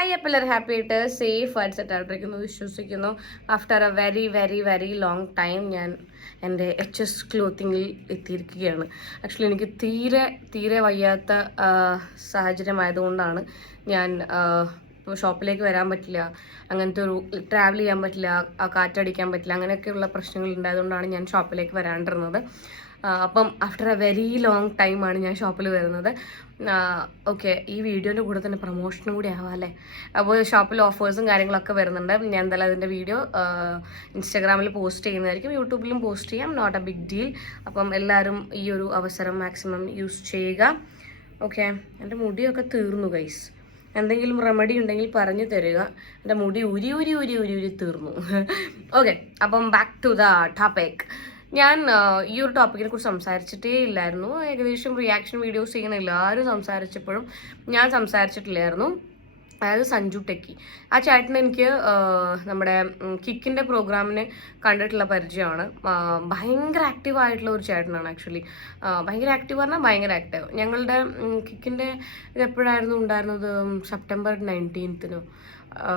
Hi, അപ്പോൾ എല്ലാവരും happy ആയിട്ട് സേഫ് ആയിട്ട് സെറ്റ് ആയിട്ടിരിക്കുന്നു വിശ്വസിക്കുന്നു. After A very very very long time ഞാൻ എൻ്റെ HS ക്ലോത്തിങ്ങിൽ എത്തിയിരിക്കുകയാണ്. ആക്ച്വലി എനിക്ക് തീരെ തീരെ വയ്യാത്ത സാഹചര്യമായതുകൊണ്ടാണ് ഞാൻ ഇപ്പോൾ ഷോപ്പിലേക്ക് വരാൻ പറ്റില്ല, അങ്ങനത്തെ ഒരു ട്രാവൽ ചെയ്യാൻ പറ്റില്ല, കാറ്റടിക്കാൻ പറ്റില്ല, അങ്ങനെയൊക്കെയുള്ള പ്രശ്നങ്ങൾ ഉണ്ടായതുകൊണ്ടാണ് ഞാൻ ഷോപ്പിലേക്ക് വരാണ്ടിരുന്നത്. അപ്പം ആഫ്റ്റർ എ വെരി ലോങ് ടൈമാണ് ഞാൻ ഷോപ്പിൽ വരുന്നത്. ഓക്കെ, ഈ വീഡിയോൻ്റെ കൂടെ തന്നെ പ്രൊമോഷനും കൂടി ആവാം അല്ലേ. അപ്പോൾ ഷോപ്പിൽ ഓഫേഴ്സും കാര്യങ്ങളൊക്കെ വരുന്നുണ്ട്. ഞാൻ എന്തായാലും അതിൻ്റെ വീഡിയോ ഇൻസ്റ്റാഗ്രാമിൽ പോസ്റ്റ് ചെയ്യുന്നതായിരിക്കും, യൂട്യൂബിലും പോസ്റ്റ് ചെയ്യാം. Not a big deal. അപ്പം എല്ലാവരും ഈ ഒരു അവസരം മാക്സിമം യൂസ് ചെയ്യുക. ഓക്കെ, എൻ്റെ മുടിയൊക്കെ തീർന്നു ഗൈസ്. എന്തെങ്കിലും റെമഡി ഉണ്ടെങ്കിൽ പറഞ്ഞു തരിക. എൻ്റെ മുടി ഉരി ഉരി ഉരി ഉരി ഉരി തീർന്നു. ഓക്കെ, അപ്പം ബാക്ക് ടു ദ ടോപ്പിക്. ഞാൻ ഈ ഒരു ടോപ്പിക്കിനെ കുറിച്ച് സംസാരിച്ചിട്ടേ ഇല്ലായിരുന്നു. ഏകദേശം റിയാക്ഷൻ വീഡിയോസ് ചെയ്യുന്ന എല്ലാവരും സംസാരിച്ചപ്പോഴും ഞാൻ സംസാരിച്ചിട്ടില്ലായിരുന്നു. അതായത് സഞ്ജു ടെക്കി, ആ ചേട്ടന് എനിക്ക് നമ്മുടെ കിക്കിൻ്റെ പ്രോഗ്രാമിന് കണ്ടിട്ടുള്ള പരിചയമാണ്. ഭയങ്കര ആക്റ്റീവായിട്ടുള്ള ഒരു ചേട്ടനാണ്. ആക്ച്വലി ഭയങ്കര ആക്റ്റീവ് പറഞ്ഞാൽ ഭയങ്കര ആക്റ്റീവ്. ഞങ്ങളുടെ കിക്കിൻ്റെ ഇത് എപ്പോഴായിരുന്നു ഉണ്ടായിരുന്നത്? സെപ്റ്റംബർ 19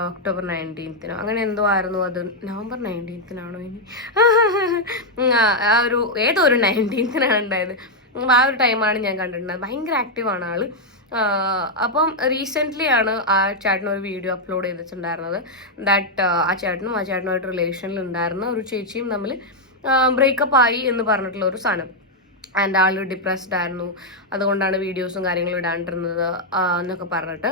ഒക്ടോബർ 19 അങ്ങനെ എന്തോ ആയിരുന്നു. അത് നവംബർ 19 ഇനി ആ ഒരു ഏതോ ഒരു 19 ഉണ്ടായത്. ആ ഒരു ടൈമാണ് ഞാൻ കണ്ടിട്ടുണ്ടായത്. ഭയങ്കര ആക്റ്റീവാണ് ആള്. അപ്പം റീസെൻ്റ്ലി ആണ് ആ ചേട്ടൻ ഒരു വീഡിയോ അപ്ലോഡ് ചെയ്തിട്ടുണ്ടായിരുന്നത്. ദാറ്റ് ആ ചേട്ടനുമായിട്ട് റിലേഷനിൽ ഉണ്ടായിരുന്ന ഒരു ചേച്ചിയും തമ്മിൽ ബ്രേക്കപ്പ് ആയി എന്ന് പറഞ്ഞിട്ടുള്ള ഒരു സാധനം. ആൻഡ് ആൾ ഡിപ്രസ്ഡ് ആയിരുന്നു, അതുകൊണ്ടാണ് വീഡിയോസും കാര്യങ്ങളും ഇടാണ്ടിരുന്നത് എന്നൊക്കെ പറഞ്ഞിട്ട്.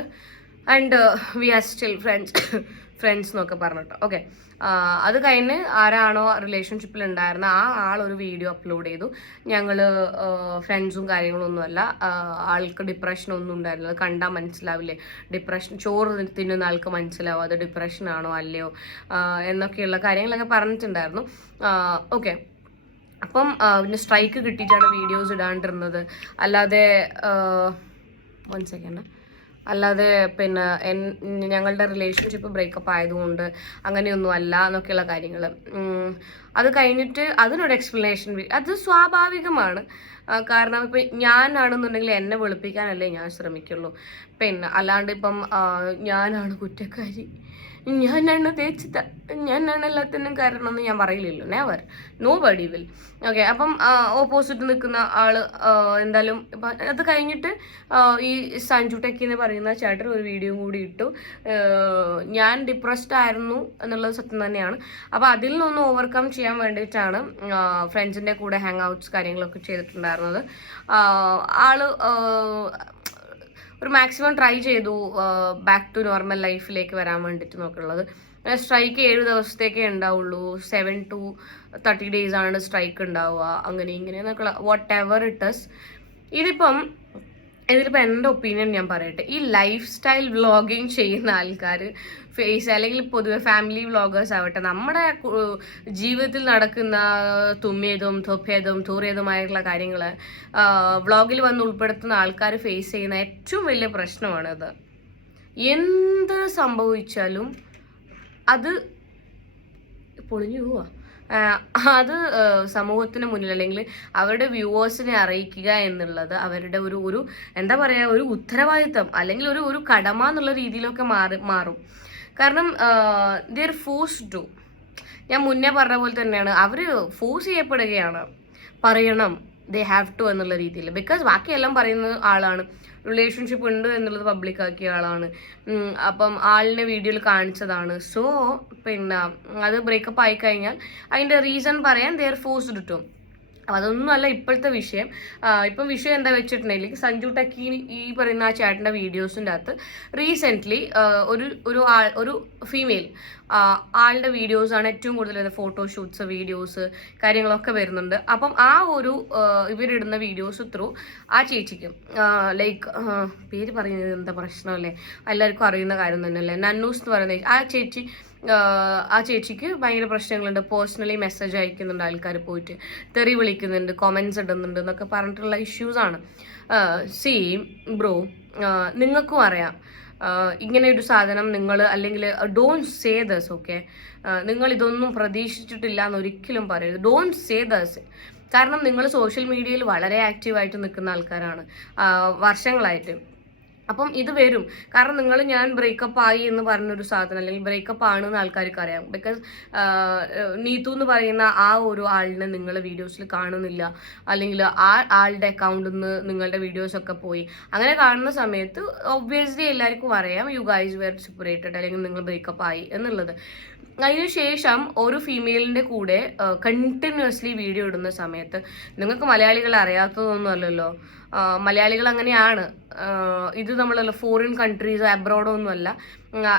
And we are still friends എന്നൊക്കെ പറഞ്ഞിട്ട്. ഓക്കെ, അത് കഴിഞ്ഞ് ആരാണോ റിലേഷൻഷിപ്പിൽ ഉണ്ടായിരുന്ന ആ ആളൊരു വീഡിയോ അപ്ലോഡ് ചെയ്തു. ഞങ്ങൾ ഫ്രണ്ട്സും കാര്യങ്ങളൊന്നുമല്ല, ആൾക്ക് ഡിപ്രഷനൊന്നും ഉണ്ടായിരുന്നില്ല. കണ്ടാൽ മനസ്സിലാവില്ലേ, ഡിപ്രഷൻ ചോറ് തിന്നുന്ന ആൾക്ക് മനസ്സിലാവും അത് ഡിപ്രഷനാണോ അല്ലയോ എന്നൊക്കെയുള്ള കാര്യങ്ങളൊക്കെ പറഞ്ഞിട്ടുണ്ടായിരുന്നു. ഓക്കെ, അപ്പം പിന്നെ സ്ട്രൈക്ക് കിട്ടിയിട്ടാണ് വീഡിയോസ് ഇടാണ്ടിരുന്നത്. അല്ലാതെ അല്ലാതെ പിന്നെ ഞങ്ങളുടെ റിലേഷൻഷിപ്പ് ബ്രേക്കപ്പ് ആയതുകൊണ്ട് അങ്ങനെയൊന്നും അല്ല എന്നൊക്കെയുള്ള കാര്യങ്ങൾ. അത് കഴിഞ്ഞിട്ട് അതിനൊരു എക്സ്പ്ലനേഷൻ, അത് സ്വാഭാവികമാണ്. കാരണം ഇപ്പം ഞാനാണെന്നുണ്ടെങ്കിൽ എന്നെ വെളുപ്പിക്കാനല്ലേ ഞാൻ ശ്രമിക്കുള്ളൂ. പിന്നെ അല്ലാണ്ട് ഇപ്പം ഞാനാണ് കുറ്റക്കാരി, ഞാനാണ് തേച്ചിട്ട, ഞാനാണ് എല്ലാത്തിനും കാരണം എന്ന് ഞാൻ പറയില്ലല്ലോ. Never, nobody will. Okay, അപ്പം ഓപ്പോസിറ്റ് നിൽക്കുന്ന ആള് എന്തായാലും ഇപ്പം അത് കഴിഞ്ഞിട്ട് ഈ സഞ്ജു ടെക്കി എന്ന് പറയുന്ന ചേട്ടൻ ഒരു വീഡിയോ കൂടി ഇട്ടു. ഞാൻ ഡിപ്രസ്ഡ് ആയിരുന്നു എന്നുള്ളത് സത്യം തന്നെയാണ്. അപ്പോൾ അതിൽ നിന്ന് ഓവർകം ചെയ്യാൻ വേണ്ടിയിട്ടാണ് ഫ്രണ്ട്സിൻ്റെ കൂടെ ഹാങ് ഔട്ട്സ് കാര്യങ്ങളൊക്കെ ചെയ്തിട്ടുണ്ടായിരുന്നത്. ആള് ഒരു മാക്സിമം ട്രൈ ചെയ്തു ബാക്ക് ടു നോർമൽ ലൈഫിലേക്ക് വരാൻ വേണ്ടിയിട്ട് നോക്കുള്ളത്. സ്ട്രൈക്ക് 7 ദിവസത്തേക്കേ ഉണ്ടാവുള്ളൂ, 7 to 30 days ആണ് സ്ട്രൈക്ക് ഉണ്ടാവുക, അങ്ങനെ ഇങ്ങനെ എന്നൊക്കെ വാട്ട് എവർ ഇറ്റ് ഇസ്. ഇതിലിപ്പോൾ എൻ്റെ ഒപ്പീനിയൻ ഞാൻ പറയട്ടെ. ഈ ലൈഫ് സ്റ്റൈൽ വ്ളോഗിങ് ചെയ്യുന്ന ആൾക്കാർ അല്ലെങ്കിൽ പൊതുവെ ഫാമിലി വ്ളോഗേഴ്സ് ആവട്ടെ, നമ്മുടെ ജീവിതത്തിൽ നടക്കുന്ന തുമ്മിയതും തൊപ്പിയതും തൂറിയതുമായിട്ടുള്ള കാര്യങ്ങൾ വ്ളോഗിൽ വന്ന് ഉൾപ്പെടുത്തുന്ന ആൾക്കാർ ഫേസ് ചെയ്യുന്ന ഏറ്റവും വലിയ പ്രശ്നമാണത്. എന്ത് സംഭവിച്ചാലും അത് പൊളിഞ്ഞു പോവാ. അത് സമൂഹത്തിന് മുന്നിൽ അല്ലെങ്കിൽ അവരുടെ വ്യൂവേഴ്സിനെ അറിയിക്കുക എന്നുള്ളത് അവരുടെ ഒരു എന്താ പറയുക, ഒരു ഉത്തരവാദിത്തം അല്ലെങ്കിൽ ഒരു കടമ എന്നുള്ള രീതിയിലൊക്കെ മാറും. കാരണം ദർ ഫോഴ്സ് ടു, ഞാൻ മുന്നേ പറഞ്ഞ പോലെ തന്നെയാണ്, അവർ ഫോഴ്സ് ചെയ്യപ്പെടുകയാണ്, പറയണം, ദേ ഹാവ് ടു എന്നുള്ള രീതിയിൽ. ബിക്കോസ് ബാക്കിയെല്ലാം പറയുന്ന ആളാണ്, റിലേഷൻഷിപ്പ് ഉണ്ട് എന്നുള്ളത് പബ്ലിക് ആക്കിയ ആളാണ്, അപ്പം ആളിനെ വീഡിയോയിൽ കാണിച്ചതാണ്. സോ പിന്നെ അത് ബ്രേക്കപ്പ് ആയിക്കഴിഞ്ഞാൽ അതിൻ്റെ റീസൺ പറയാൻ ദേ ആർ ഫോഴ്സ്ഡ് ടു. അതൊന്നുമല്ല ഇപ്പോഴത്തെ വിഷയം. ഇപ്പം വിഷയം എന്താ വെച്ചിട്ടുണ്ടെങ്കിൽ സഞ്ജു ടെക്കി ഈ പറയുന്ന ആ ചേട്ടൻ്റെ വീഡിയോസിൻ്റെ അകത്ത് റീസെൻ്റ്ലി ഒരു ഫീമെയിൽ ആളുടെ വീഡിയോസാണ് ഏറ്റവും കൂടുതൽ ഫോട്ടോഷൂട്ട്സ് വീഡിയോസ് കാര്യങ്ങളൊക്കെ വരുന്നുണ്ട്. അപ്പം ആ ഒരു ഇവരിടുന്ന വീഡിയോസ് ത്രൂ ആ ചേച്ചിക്കും ലൈക്ക് പേര് പറയുന്നത് എന്താ പ്രശ്നമല്ലേ, എല്ലാവർക്കും അറിയുന്ന കാര്യം തന്നെയല്ലേ, നന്നൂസ് എന്ന് പറയുന്ന ആ ചേച്ചിക്ക് ഭയങ്കര പ്രശ്നങ്ങളുണ്ട്. പേഴ്സണലി മെസ്സേജ് അയക്കുന്നുണ്ട് ആൾക്കാർ, പോയിട്ട് തെറി വിളിക്കുന്നുണ്ട്, കൊമൻസ് ഇടുന്നുണ്ട് എന്നൊക്കെ പറഞ്ഞിട്ടുള്ള ഇഷ്യൂസാണ്. സെയിം ബ്രോ, നിങ്ങൾക്കും അറിയാം ഇങ്ങനെ ഒരു സാധനം നിങ്ങൾ അല്ലെങ്കിൽ ഡോണ്ട് സേ ദസ്. ഓക്കെ, നിങ്ങൾ ഇതൊന്നും പ്രതീക്ഷിച്ചിട്ടില്ല എന്നൊരിക്കലും പറയരുത്. Don't say this. കാരണം നിങ്ങൾ സോഷ്യൽ മീഡിയയിൽ വളരെ ആക്റ്റീവായിട്ട് നിൽക്കുന്ന ആൾക്കാരാണ് വർഷങ്ങളായിട്ട്. അപ്പം ഇത് വരും. കാരണം ഞാൻ ബ്രേക്കപ്പ് ആയി എന്ന് പറഞ്ഞൊരു സാധനം, അല്ലെങ്കിൽ ബ്രേക്കപ്പ് ആണെന്ന് ആൾക്കാർക്ക് അറിയാം. ബിക്കോസ് നീതു എന്ന് പറയുന്ന ആ ഒരു ആളിനെ നിങ്ങൾ വീഡിയോസിൽ കാണുന്നില്ല, അല്ലെങ്കിൽ ആ ആളുടെ അക്കൗണ്ടിൽ നിന്ന് നിങ്ങളുടെ വീഡിയോസൊക്കെ പോയി. അങ്ങനെ കാണുന്ന സമയത്ത് ഒബ്വിയസ്ലി എല്ലാവർക്കും അറിയാം യു ഗൈസ് വെർ സെപ്പറേറ്റഡ്, അല്ലെങ്കിൽ നിങ്ങൾ ബ്രേക്കപ്പ് ആയി എന്നുള്ളത്. അതിനുശേഷം ഒരു ഫീമെയിലിൻ്റെ കൂടെ കണ്ടിന്യൂസ്ലി വീഡിയോ ഇടുന്ന സമയത്ത്, നിങ്ങൾക്ക് മലയാളികൾ അറിയാത്തതൊന്നും അല്ലല്ലോ, മലയാളികൾ അങ്ങനെയാണ്. ഇത് നമ്മളല്ല ഫോറിൻ കൺട്രീസോ അബ്രോഡോ ഒന്നുമല്ല.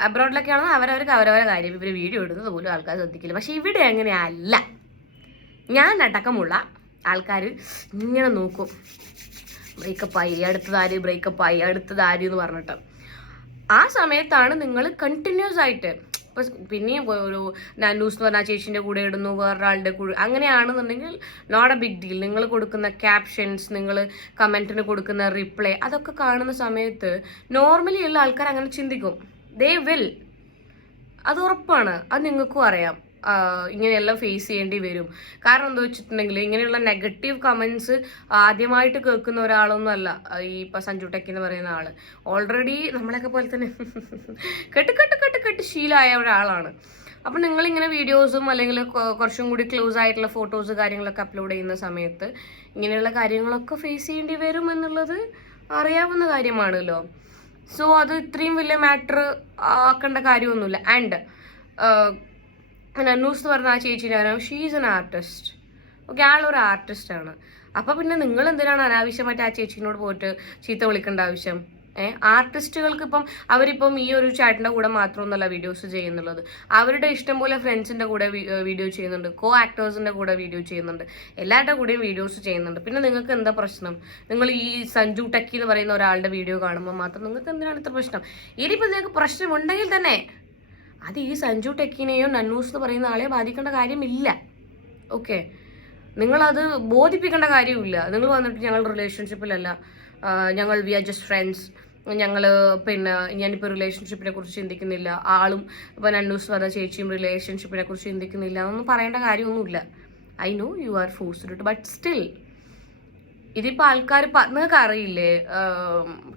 അബ്രോഡിലൊക്കെ ആണെങ്കിൽ അവരവരുടെ കാര്യം ഇവർ വീഡിയോ ഇടുന്നത് പോലും ആൾക്കാർ ശ്രദ്ധിക്കില്ല. പക്ഷെ ഇവിടെ അങ്ങനെയല്ല. ഞാൻ അടക്കമുള്ള ആൾക്കാർ ഇങ്ങനെ നോക്കും, ബ്രേക്കപ്പായി അടുത്തതാരി എന്ന് പറഞ്ഞിട്ട്. ആ സമയത്താണ് നിങ്ങൾ കണ്ടിന്യൂസ് ആയിട്ട് ഇപ്പം പിന്നെയും ഒരു നന്നൂസ് എന്ന് പറഞ്ഞാൽ ചേച്ചീൻ്റെ കൂടെ ഇടുന്നു, വേറൊരാളുടെ കൂടെ, അങ്ങനെയാണെന്നുണ്ടെങ്കിൽ നോട്ട് എ ബിഗ് ഡീൽ. നിങ്ങൾ കൊടുക്കുന്ന ക്യാപ്ഷൻസ്, നിങ്ങൾ കമൻറ്റിന് കൊടുക്കുന്ന റിപ്ലൈ, അതൊക്കെ കാണുന്ന സമയത്ത് നോർമലി ഉള്ള ആൾക്കാർ അങ്ങനെ ചിന്തിക്കും. ദേ വിൽ, അത് ഉറപ്പാണ്. അത് നിങ്ങൾക്കും അറിയാം. ഇങ്ങനെയെല്ലാം ഫേസ് ചെയ്യേണ്ടി വരും. കാരണം എന്താ വെച്ചിട്ടുണ്ടെങ്കിൽ ഇങ്ങനെയുള്ള നെഗറ്റീവ് കമൻസ് ആദ്യമായിട്ട് കേൾക്കുന്ന ഒരാളൊന്നും അല്ല ഈ ഇപ്പം സഞ്ജു ടെക് എന്ന് പറയുന്ന ആൾ. ഓൾറെഡി നമ്മളെയൊക്കെ പോലെ തന്നെ കെട്ട് ശീലമായ ഒരാളാണ്. അപ്പം നിങ്ങളിങ്ങനെ വീഡിയോസും അല്ലെങ്കിൽ കുറച്ചും കൂടി ക്ലോസ് ആയിട്ടുള്ള ഫോട്ടോസ് കാര്യങ്ങളൊക്കെ അപ്ലോഡ് ചെയ്യുന്ന സമയത്ത് ഇങ്ങനെയുള്ള കാര്യങ്ങളൊക്കെ ഫേസ് ചെയ്യേണ്ടി വരും എന്നുള്ളത് അറിയാവുന്ന കാര്യമാണല്ലോ. സോ അത് ഇത്രയും വലിയ മാറ്റർ ആക്കേണ്ട കാര്യമൊന്നുമില്ല. ആൻഡ് നന്നൂസ് എന്ന് പറഞ്ഞ ആ ചേച്ചിനെ അറിയാം, ഷീസ് എൻ ആർട്ടിസ്റ്റ്. ഓക്കെ, ആളൊരു ആർട്ടിസ്റ്റാണ്. അപ്പോൾ പിന്നെ നിങ്ങൾ എന്തിനാണ് അനാവശ്യമായിട്ട് ആ ചേച്ചിനോട് പോയിട്ട് ചീത്ത വിളിക്കേണ്ട ആവശ്യം? ആർട്ടിസ്റ്റുകൾക്ക് ഇപ്പം അവരിപ്പം ഈ ഒരു ചാറ്റിൻ്റെ കൂടെ മാത്രമൊന്നുമല്ല വീഡിയോസ് ചെയ്യുന്നുള്ളത്, അവരുടെ ഇഷ്ടം പോലെ ഫ്രണ്ട്സിൻ്റെ കൂടെ വീഡിയോ ചെയ്യുന്നുണ്ട്, കോ ആക്ടേഴ്സിൻ്റെ കൂടെ വീഡിയോ ചെയ്യുന്നുണ്ട്, എല്ലാവരുടെ കൂടെയും വീഡിയോസ് ചെയ്യുന്നുണ്ട്. പിന്നെ നിങ്ങൾക്ക് എന്താ പ്രശ്നം? നിങ്ങൾ ഈ സഞ്ജു ടെക്കി എന്ന് പറയുന്ന ഒരാളുടെ വീഡിയോ കാണുമ്പോൾ മാത്രം നിങ്ങൾക്ക് എന്തിനാണ് ഇത്ര പ്രശ്നം? ഇനിയിപ്പോൾ നിങ്ങൾക്ക് പ്രശ്നമുണ്ടെങ്കിൽ തന്നെ അത് ഈ സഞ്ജു ടെക്കിനെയോ നന്നൂസ് എന്ന് പറയുന്ന ആളെയോ ബാധിക്കേണ്ട കാര്യമില്ല. ഓക്കെ, നിങ്ങളത് ബോധിപ്പിക്കേണ്ട കാര്യമില്ല. നിങ്ങൾ വന്നിട്ട് ഞങ്ങൾ റിലേഷൻഷിപ്പിലല്ല, ഞങ്ങൾ വി ആർ ജസ്റ്റ് ഫ്രണ്ട്സ്, ഞങ്ങൾ പിന്നെ ഞാനിപ്പോൾ റിലേഷൻഷിപ്പിനെ കുറിച്ച് ചിന്തിക്കുന്നില്ല, ആളും ഇപ്പോൾ നന്നൂസ് പറഞ്ഞ ചേച്ചിയും റിലേഷൻഷിപ്പിനെ കുറിച്ച് ചിന്തിക്കുന്നില്ല എന്നൊന്നും പറയേണ്ട കാര്യമൊന്നുമില്ല. I know you are forced ഇട്ട്, ബട്ട് സ്റ്റിൽ ഇതിപ്പോൾ ആൾക്കാർ നിങ്ങൾക്ക് അറിയില്ലേ?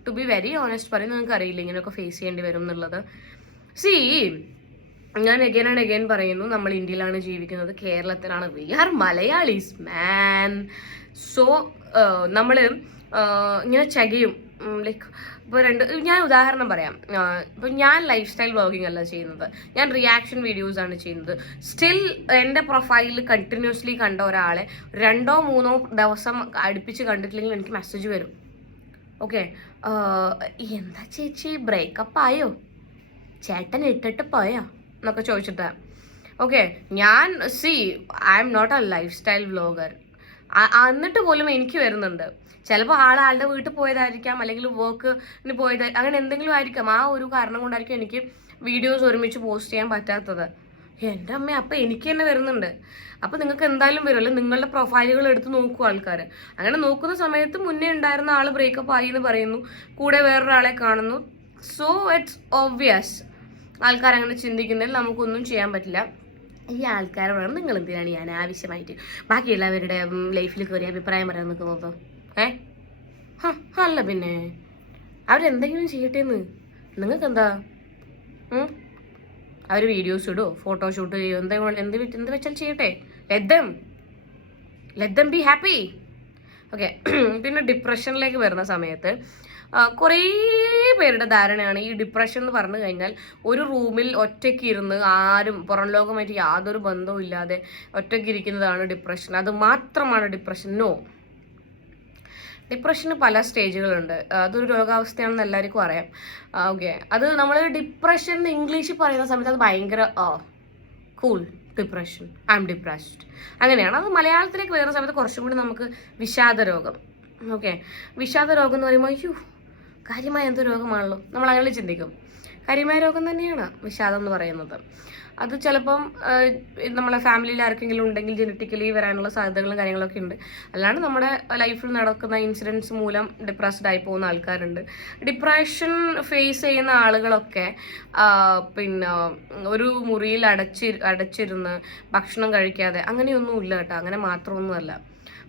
ടു ബി വെരി ഓണസ്റ്റ് പറയും, നിങ്ങൾക്ക് അറിയില്ല ഇങ്ങനെയൊക്കെ ഫേസ് ചെയ്യേണ്ടി വരും എന്നുള്ളത്. സി, ഞാൻ അഗൈൻ ആൻഡ് അഗൈൻ പറയുന്നു, നമ്മൾ ഇന്ത്യയിലാണ് ജീവിക്കുന്നത്, കേരളത്തിലാണ്. വി ആർ മലയാളീസ് മാൻ. സോ നമ്മൾ ഇങ്ങനെ ചകയും. ലൈക്ക് ഇപ്പോൾ ഞാൻ ഉദാഹരണം പറയാം. ഇപ്പം ഞാൻ ലൈഫ് സ്റ്റൈൽ വ്ളോഗിങ് അല്ല ചെയ്യുന്നത്, ഞാൻ റിയാക്ഷൻ വീഡിയോസ് ആണ് ചെയ്യുന്നത്. സ്റ്റിൽ എൻ്റെ പ്രൊഫൈലിൽ കണ്ടിന്യൂസ്ലി കണ്ട ഒരാളെ 2-3 ദിവസം അടുപ്പിച്ച് കണ്ടിട്ടില്ലെങ്കിൽ എനിക്ക് മെസ്സേജ് വരും. ഓക്കെ, എന്താ ചേച്ചി ബ്രേക്കപ്പ് ആയോ, ചേട്ടൻ ഇട്ടിട്ട് പോയോ എന്നൊക്കെ ചോദിച്ചിട്ട്. ഓക്കെ, ഞാൻ I am not a lifestyle vlogger. എന്നിട്ട് പോലും എനിക്ക് വരുന്നുണ്ട്. ചിലപ്പോൾ ആളുടെ വീട്ടിൽ പോയതായിരിക്കാം, അല്ലെങ്കിൽ വർക്കിന് പോയത്, അങ്ങനെ എന്തെങ്കിലും ആയിരിക്കാം. ആ ഒരു കാരണം കൊണ്ടായിരിക്കും എനിക്ക് വീഡിയോസ് ഒരുമിച്ച് പോസ്റ്റ് ചെയ്യാൻ പറ്റാത്തത്. എൻ്റെ അമ്മ, അപ്പം എനിക്ക് തന്നെ വരുന്നുണ്ട്. അപ്പം നിങ്ങൾക്ക് എന്തായാലും വരുമല്ലോ. നിങ്ങളുടെ പ്രൊഫൈലുകൾ എടുത്ത് നോക്കും ആൾക്കാർ. അങ്ങനെ നോക്കുന്ന സമയത്ത് മുന്നേ ഉണ്ടായിരുന്ന ആൾ ബ്രേക്കപ്പ് ആയി എന്ന് പറയുന്നു, കൂടെ വേറൊരാളെ കാണുന്നു. സോ ഇറ്റ്സ് ഓബ്വിയസ് ആൾക്കാരങ്ങനെ ചിന്തിക്കുന്നതിൽ നമുക്കൊന്നും ചെയ്യാൻ പറ്റില്ല. ഈ ആൾക്കാരോടാണ് നിങ്ങൾ എന്തിനാണ് ഞാൻ ആവശ്യമായിട്ട് ബാക്കിയുള്ളവരുടെ ലൈഫിൽ കയറി അഭിപ്രായം പറയാൻ നിൽക്കുന്നത്? അല്ല പിന്നെ അവരെന്തെങ്കിലും ചെയ്യട്ടെ എന്ന് നിങ്ങൾക്ക് എന്താ? അവർ വീഡിയോസ് ഇടുമോ, ഫോട്ടോഷൂട്ട് ചെയ്യുമോ, എന്ത് വെച്ചാൽ ചെയ്യട്ടെ. Let them be happy. Okay, പിന്നെ ഡിപ്രഷനിലേക്ക് വരുന്ന സമയത്ത് കുറേ പേരുടെ ധാരണയാണ് ഈ ഡിപ്രഷൻ എന്ന് പറഞ്ഞു കഴിഞ്ഞാൽ ഒരു റൂമിൽ ഒറ്റയ്ക്ക് ഇരുന്ന് ആരും പുറം ലോകമായിട്ട് യാതൊരു ബന്ധവും ഇല്ലാതെ ഒറ്റയ്ക്ക് ഇരിക്കുന്നതാണ് ഡിപ്രഷൻ. അത് മാത്രമാണ് ഡിപ്രഷൻ. നോ, ഡിപ്രഷന് പല സ്റ്റേജുകളുണ്ട്. അതൊരു രോഗാവസ്ഥയാണെന്ന് എല്ലാവർക്കും അറിയാം. ഓക്കെ, അത് നമ്മൾ ഡിപ്രഷൻ ഇംഗ്ലീഷിൽ പറയുന്ന സമയത്ത് അത് ഭയങ്കര cool depression, I am depressed അങ്ങനെയാണ്. അത് മലയാളത്തിലേക്ക് വരുന്ന സമയത്ത് കുറച്ചും കൂടി നമുക്ക് വിഷാദ രോഗം. ഓക്കെ, വിഷാദ രോഗം എന്ന് പറയുമ്പോൾ അയ്യോ കാര്യമായ എന്തോ രോഗമാണല്ലോ, നമ്മൾ അങ്ങനെ ചിന്തിക്കും. കാര്യമായ രോഗം തന്നെയാണ് വിഷാദം എന്ന് പറയുന്നത്. അത് ചിലപ്പം നമ്മളെ ഫാമിലിയിൽ ആർക്കെങ്കിലും ഉണ്ടെങ്കിൽ ജനറ്റിക്കലി വരാനുള്ള സാധ്യതകളും കാര്യങ്ങളൊക്കെ ഉണ്ട്. അല്ലാണ്ട് നമ്മുടെ ലൈഫിൽ നടക്കുന്ന ഇൻസിഡൻസ് മൂലം ഡിപ്രസ്ഡ് ആയി പോകുന്ന ആൾക്കാരുണ്ട്. ഡിപ്രഷൻ ഫേസ് ചെയ്യുന്ന ആളുകളൊക്കെ പിന്നെ ഒരു മുറിയിൽ അടച്ചിരുന്ന് ഭക്ഷണം കഴിക്കാതെ അങ്ങനെയൊന്നും ഇല്ല കേട്ടോ. അങ്ങനെ മാത്രമൊന്നുമല്ല.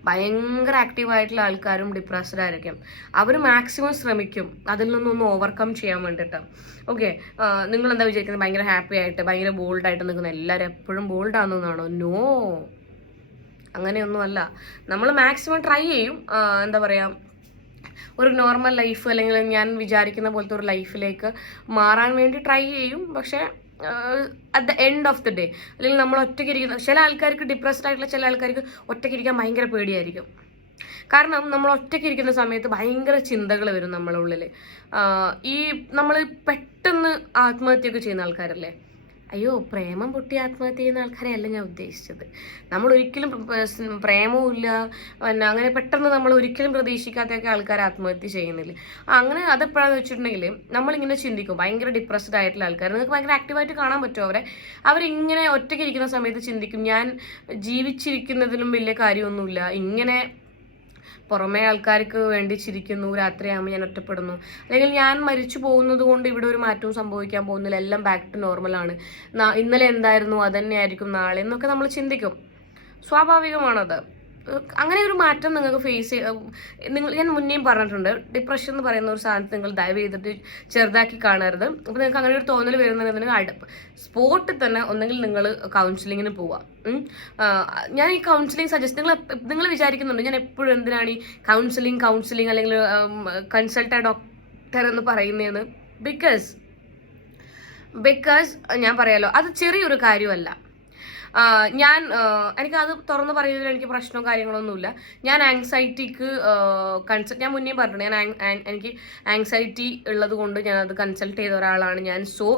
ഭയങ്കര ആക്റ്റീവായിട്ടുള്ള ആൾക്കാരും ഡിപ്രസ്ഡ് ആയിരിക്കും. അവർ മാക്സിമം ശ്രമിക്കും അതിൽ നിന്നൊന്ന് ഓവർകം ചെയ്യാൻ വേണ്ടിയിട്ട്. ഓക്കെ, നിങ്ങൾ എന്താ വിചാരിക്കുന്നത് ഭയങ്കര ഹാപ്പി ആയിട്ട് ഭയങ്കര ബോൾഡായിട്ട് നിൽക്കുന്ന എല്ലാവരും എപ്പോഴും ബോൾഡാണെന്നാണോ? നോ, അങ്ങനെയൊന്നുമല്ല. നമ്മൾ മാക്സിമം ട്രൈ ചെയ്യും. എന്താ പറയുക, ഒരു നോർമൽ ലൈഫ് അല്ലെങ്കിൽ ഞാൻ വിചാരിക്കുന്ന പോലത്തെ ഒരു ലൈഫിലേക്ക് മാറാൻ വേണ്ടി ട്രൈ ചെയ്യും. പക്ഷേ at the end of the day അല്ലെങ്കിൽ നമ്മൾ ഒറ്റയ്ക്ക് ഇരിക്കുന്ന ചില ആൾക്കാർക്ക്, ഡിപ്രസ്ഡ് ആയിട്ടുള്ള ചില ആൾക്കാർക്ക് ഒറ്റയ്ക്ക് ഇരിക്കാൻ ഭയങ്കര പേടിയായിരിക്കും. കാരണം നമ്മൾ ഒറ്റയ്ക്ക് ഇരിക്കുന്ന സമയത്ത് ഭയങ്കര ചിന്തകൾ വരും നമ്മുടെ ഉള്ളിൽ. ഈ നമ്മൾ പെട്ടെന്ന് ആത്മഹത്യയൊക്കെ ചെയ്യുന്ന ആൾക്കാരല്ലേ, അയ്യോ പ്രേമം പൊട്ടി ആത്മഹത്യ ചെയ്യുന്ന ആൾക്കാരെയല്ല ഞാൻ ഉദ്ദേശിച്ചത്. നമ്മൾ ഒരിക്കലും പ്രേമവും ഇല്ല, പിന്നെ അങ്ങനെ പെട്ടെന്ന് നമ്മൾ ഒരിക്കലും പ്രതീക്ഷിക്കാത്തൊക്കെ ആൾക്കാർ ആത്മഹത്യ ചെയ്യുന്നില്ല. അങ്ങനെ അതെപ്പോഴാന്ന് വെച്ചിട്ടുണ്ടെങ്കിൽ നമ്മളിങ്ങനെ ചിന്തിക്കും. ഭയങ്കര ഡിപ്രസ്ഡ് ആയിട്ടുള്ള ആൾക്കാർ നിങ്ങൾക്ക് ഭയങ്കര ആക്റ്റീവായിട്ട് കാണാൻ പറ്റും അവരിങ്ങനെ ഒറ്റയ്ക്ക് ഇരിക്കുന്ന സമയത്ത് ചിന്തിക്കും, ഞാൻ ജീവിച്ചിരിക്കുന്നതിലും വലിയ കാര്യമൊന്നുമില്ല, ഇങ്ങനെ പുറമേ ആൾക്കാർക്ക് വേണ്ടി ചിരിക്കുന്നു, രാത്രിയാകുമ്പോൾ ഞാൻ ഒറ്റപ്പെടുന്നു, അല്ലെങ്കിൽ ഞാൻ മരിച്ചു പോകുന്നത് കൊണ്ട് ഇവിടെ ഒരു മാറ്റവും സംഭവിക്കാൻ പോകുന്നില്ല, എല്ലാം ബാക്ക് ടു നോർമലാണ്, ഇന്നലെ എന്തായിരുന്നു അതന്നെയായിരിക്കും നാളെ എന്നൊക്കെ നമ്മൾ ചിന്തിക്കും. സ്വാഭാവികമാണത്. അങ്ങനെ ഒരു മാറ്റം നിങ്ങൾക്ക് ഫേസ് ഞാൻ മുന്നേയും പറഞ്ഞിട്ടുണ്ട്, ഡിപ്രഷൻ എന്ന് പറയുന്ന ഒരു സാധനത്തെ നിങ്ങൾ ദയവ് ചെയ്തിട്ട് ചെറുതാക്കി കാണരുത്. അപ്പോൾ നിങ്ങൾക്ക് അങ്ങനെ ഒരു തോന്നൽ വരുന്നതിന് സ്പോട്ടിൽ തന്നെ ഒന്നെങ്കിൽ നിങ്ങൾ കൗൺസിലിങ്ങിന് പോവാം. ഞാൻ ഈ കൗൺസിലിംഗ് സജസ്റ്റ് നിങ്ങൾ വിചാരിക്കുന്നുണ്ട് ഞാൻ എപ്പോഴും എന്തിനാണ് ഈ കൗൺസിലിംഗ് അല്ലെങ്കിൽ കൺസൾട്ട് ഡോക്ടർ എന്ന് പറയുന്നതെന്ന്. ബിക്കോസ് ഞാൻ പറയാലോ, അത് ചെറിയൊരു കാര്യമല്ല. എനിക്കത് തുറന്ന് പറയുന്നതിൽ എനിക്ക് പ്രശ്നവും കാര്യങ്ങളൊന്നുമില്ല. ഞാൻ ആങ്സൈറ്റിക്ക് ഞാൻ മുന്നേ പറഞ്ഞിട്ടുണ്ട്, എനിക്ക് ആങ്സൈറ്റി ഉള്ളത് കൊണ്ട് ഞാനത് കൺസൾട്ട് ചെയ്ത ഒരാളാണ് ഞാൻ. സോ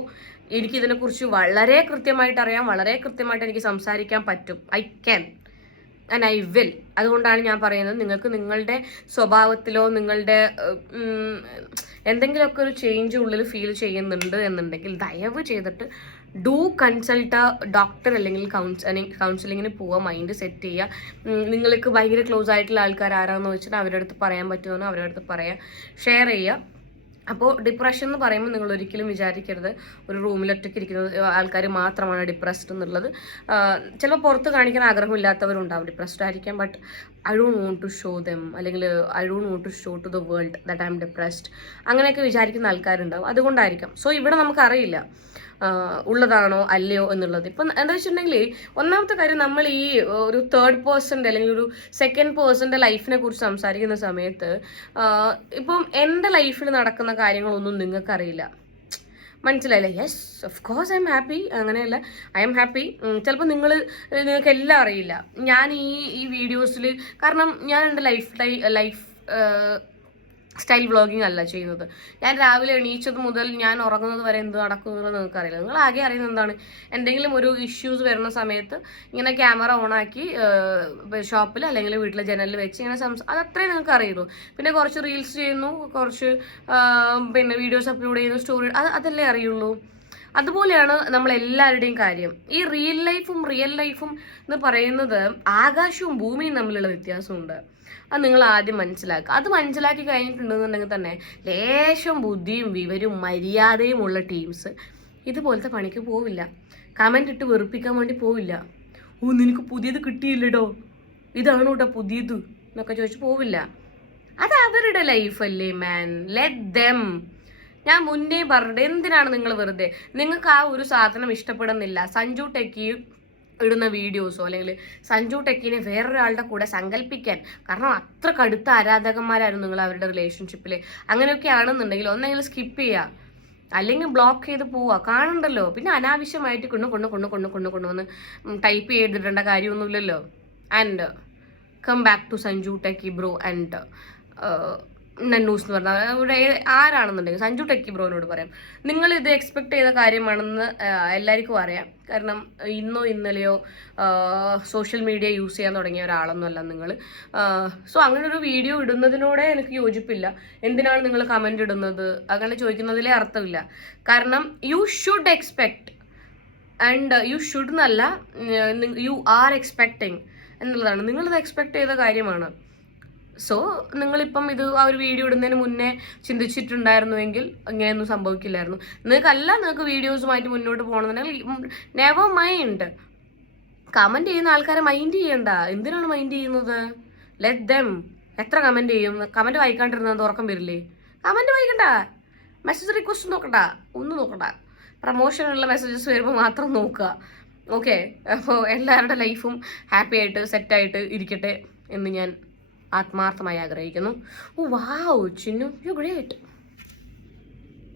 എനിക്കിതിനെക്കുറിച്ച് വളരെ കൃത്യമായിട്ട് അറിയാം, വളരെ കൃത്യമായിട്ട് എനിക്ക് സംസാരിക്കാൻ പറ്റും. I can and I will. അതുകൊണ്ടാണ് ഞാൻ പറയുന്നത്, നിങ്ങൾക്ക് നിങ്ങളുടെ സ്വഭാവത്തിലോ നിങ്ങളുടെ എന്തെങ്കിലുമൊക്കെ ഒരു ചേഞ്ച് ഉള്ളിൽ ഫീൽ ചെയ്യുന്നുണ്ട് എന്നുണ്ടെങ്കിൽ ദയവ് ചെയ്തിട്ട് ഡു കൺസൾട്ട് ഡോക്ടർ അല്ലെങ്കിൽ കൗൺസിലിങ്ങിന് പോവുക, മൈൻഡ് സെറ്റ് ചെയ്യുക. നിങ്ങൾക്ക് ഭയങ്കര ക്ലോസ് ആയിട്ടുള്ള ആൾക്കാർ ആരാണെന്ന് വെച്ചിട്ട് അവരുടെ അടുത്ത് പറയാൻ പറ്റുമെന്നോ അവരുടെ അടുത്ത് പറയാം, ഷെയർ ചെയ്യുക. അപ്പോൾ ഡിപ്രഷൻ എന്ന് പറയുമ്പോൾ നിങ്ങൾ ഒരിക്കലും വിചാരിക്കരുത് ഒരു റൂമിൽ ഒറ്റയ്ക്ക് ഇരിക്കുന്ന ആൾക്കാർ മാത്രമാണ് ഡിപ്രസ്ഡ് എന്നുള്ളത്. ചിലപ്പോൾ പുറത്ത് കാണിക്കാൻ ആഗ്രഹമില്ലാത്തവരുണ്ടാവും, ഡിപ്രസ്ഡ് ആയിരിക്കാം. But I don't want to show them, അല്ലെങ്കിൽ I don't want to show to the world that I am depressed, അങ്ങനെയൊക്കെ വിചാരിക്കുന്ന ആൾക്കാരുണ്ടാവും. അതുകൊണ്ടായിരിക്കാം. സോ ഇവിടെ നമുക്കറിയില്ല ഉള്ളതാണോ അല്ലയോ എന്നുള്ളത്. ഇപ്പം എന്താ വെച്ചിട്ടുണ്ടെങ്കിൽ ഒന്നാമത്തെ കാര്യം, നമ്മൾ ഈ ഒരു തേർഡ് പേഴ്സൻ്റെ അല്ലെങ്കിൽ ഒരു സെക്കൻഡ് പേഴ്സൻ്റെ ലൈഫിനെ കുറിച്ച് സംസാരിക്കുന്ന സമയത്ത് ഇപ്പം എൻ്റെ ലൈഫിൽ നടക്കുന്ന കാര്യങ്ങളൊന്നും നിങ്ങൾക്കറിയില്ല. മനസ്സിലായില്ലേ? Yes, of course I am happy, അങ്ങനെയല്ല, ഐ എം ഹാപ്പി. ചിലപ്പോൾ നിങ്ങൾക്ക് എല്ലാം അറിയില്ല. ഞാൻ ഈ വീഡിയോസിൽ, കാരണം ഞാൻ എൻ്റെ ലൈഫ് സ്റ്റൈൽ വ്ളോഗിങ് അല്ല ചെയ്യുന്നത്. ഞാൻ രാവിലെ എണീച്ചത് മുതൽ ഞാൻ ഉറങ്ങുന്നത് വരെ എന്ത് നടക്കുമെന്നുള്ളത് നിങ്ങൾക്കറിയില്ല. നിങ്ങൾ ആകെ അറിയുന്നത് എന്താണ്, എന്തെങ്കിലും ഒരു ഇഷ്യൂസ് വരുന്ന സമയത്ത് ഇങ്ങനെ ക്യാമറ ഓണാക്കി ഷോപ്പിൽ അല്ലെങ്കിൽ വീട്ടിലെ ജനലിൽ വെച്ച് ഇങ്ങനെ അതത്രേ നിങ്ങൾക്ക് അറിയുള്ളൂ. പിന്നെ കുറച്ച് റീൽസ് ചെയ്യുന്നു, കുറച്ച് പിന്നെ വീഡിയോസ് അപ്ലോഡ് ചെയ്യുന്നു, സ്റ്റോറി, അതല്ലേ അറിയുള്ളൂ. അതുപോലെയാണ് നമ്മളെല്ലാവരുടെയും കാര്യം. ഈ റിയൽ ലൈഫും എന്ന് പറയുന്നത് ആകാശവും ഭൂമിയും തമ്മിലുള്ള വ്യത്യാസമുണ്ട്. അത് നിങ്ങൾ ആദ്യം മനസ്സിലാക്കുക. അത് മനസ്സിലാക്കി കഴിഞ്ഞിട്ടുണ്ടെന്നുണ്ടെങ്കിൽ തന്നെ ലേശം ബുദ്ധിയും വിവരവും മര്യാദയും ഉള്ള ടീംസ് ഇതുപോലത്തെ പണിക്ക് പോവില്ല. കമൻ്റ് ഇട്ട് വെറുപ്പിക്കാൻ വേണ്ടി പോവില്ല. ഓ നിനക്ക് പുതിയത് കിട്ടിയില്ലടോ, ഇതാണ് കേട്ടോ പുതിയത് എന്നൊക്കെ ചോദിച്ച് പോവില്ല. അത് അവരുടെ ലൈഫല്ലേ മാൻ, ലെറ്റ് ദം. ഞാൻ മുന്നേ പറഞ്ഞത്, എന്തിനാണ് നിങ്ങൾ വെറുതെ, നിങ്ങൾക്ക് ആ ഒരു സാധനം ഇഷ്ടപ്പെടുന്നില്ല, സഞ്ജു ടെക്കി ഇടുന്ന വീഡിയോസോ അല്ലെങ്കിൽ സഞ്ജു ടെക്കിനെ വേറൊരാളുടെ കൂടെ സങ്കല്പിക്കാൻ, കാരണം അത്ര കടുത്ത ആരാധകന്മാരായിരുന്നു നിങ്ങൾ അവരുടെ റിലേഷൻഷിപ്പിൽ. അങ്ങനെയൊക്കെ ആണെന്നുണ്ടെങ്കിൽ ഒന്നെങ്കിലും സ്കിപ്പ് ചെയ്യുക, അല്ലെങ്കിൽ ബ്ലോക്ക് ചെയ്ത് പോവുക. കാണണ്ടല്ലോ. പിന്നെ അനാവശ്യമായിട്ട് കൊണ്ടുവന്ന് ടൈപ്പ് ചെയ്തിടേണ്ട കാര്യമൊന്നുമില്ലല്ലോ. And come back to Sanju techie bro and നന്നൂസ് എന്ന് പറഞ്ഞാൽ ഇവിടെ ആരാണെന്നുണ്ടെങ്കിൽ സഞ്ജു ടെക്കി ബ്രോനോട് പറയാം, നിങ്ങൾ ഇത് എക്സ്പെക്ട് ചെയ്ത കാര്യമാണെന്ന് എല്ലാവർക്കും അറിയാം. കാരണം ഇന്നോ ഇന്നലെയോ സോഷ്യൽ മീഡിയ യൂസ് ചെയ്യാൻ തുടങ്ങിയ ഒരാളൊന്നുമല്ല നിങ്ങൾ. സോ അങ്ങനെ ഒരു വീഡിയോ ഇടുന്നതിനോടെ എനിക്ക് യോജിപ്പില്ല. എന്തിനാണ് നിങ്ങൾ കമൻ്റ് ഇടുന്നത് അങ്ങനെ ചോദിക്കുന്നതിലേ അർത്ഥമില്ല. കാരണം you should expect and you should എന്നല്ല, യു ആർ എക്സ്പെക്ടിങ് എന്നുള്ളതാണ്. നിങ്ങളിത് എക്സ്പെക്ട് ചെയ്ത കാര്യമാണ്. സോ നിങ്ങളിപ്പം ആ ഒരു വീഡിയോ ഇടുന്നതിന് മുന്നേ ചിന്തിച്ചിട്ടുണ്ടായിരുന്നുവെങ്കിൽ ഇങ്ങനെയൊന്നും സംഭവിക്കില്ലായിരുന്നു. നിങ്ങൾക്ക് വീഡിയോസുമായിട്ട് മുന്നോട്ട് പോകണമെന്നുണ്ടെങ്കിൽ നെവർ മൈൻഡ്. കമൻറ്റ് ചെയ്യുന്ന ആൾക്കാരെ മൈൻഡ് ചെയ്യണ്ട. എന്തിനാണ് മൈൻഡ് ചെയ്യുന്നത്? Let them. എത്ര കമൻറ്റ് ചെയ്യും? കമൻറ്റ് വായിക്കാണ്ടിരുന്നത് ഉറക്കം വരില്ലേ? കമൻറ്റ് വായിക്കണ്ട, മെസ്സേജ് റിക്വസ്റ്റ് നോക്കണ്ട, ഒന്നും നോക്കണ്ട. പ്രൊമോഷനുള്ള മെസ്സേജസ് വരുമ്പോൾ മാത്രം നോക്കുക. ഓക്കെ, അപ്പോൾ എല്ലാവരുടെ ലൈഫും ഹാപ്പി ആയിട്ട് സെറ്റായിട്ട് ഇരിക്കട്ടെ എന്ന് ഞാൻ ആത്മാർത്ഥമായി ആഗ്രഹിക്കുന്നു. ഓ വാവ് ചിന്നു, യു ഗ്രേറ്റ്.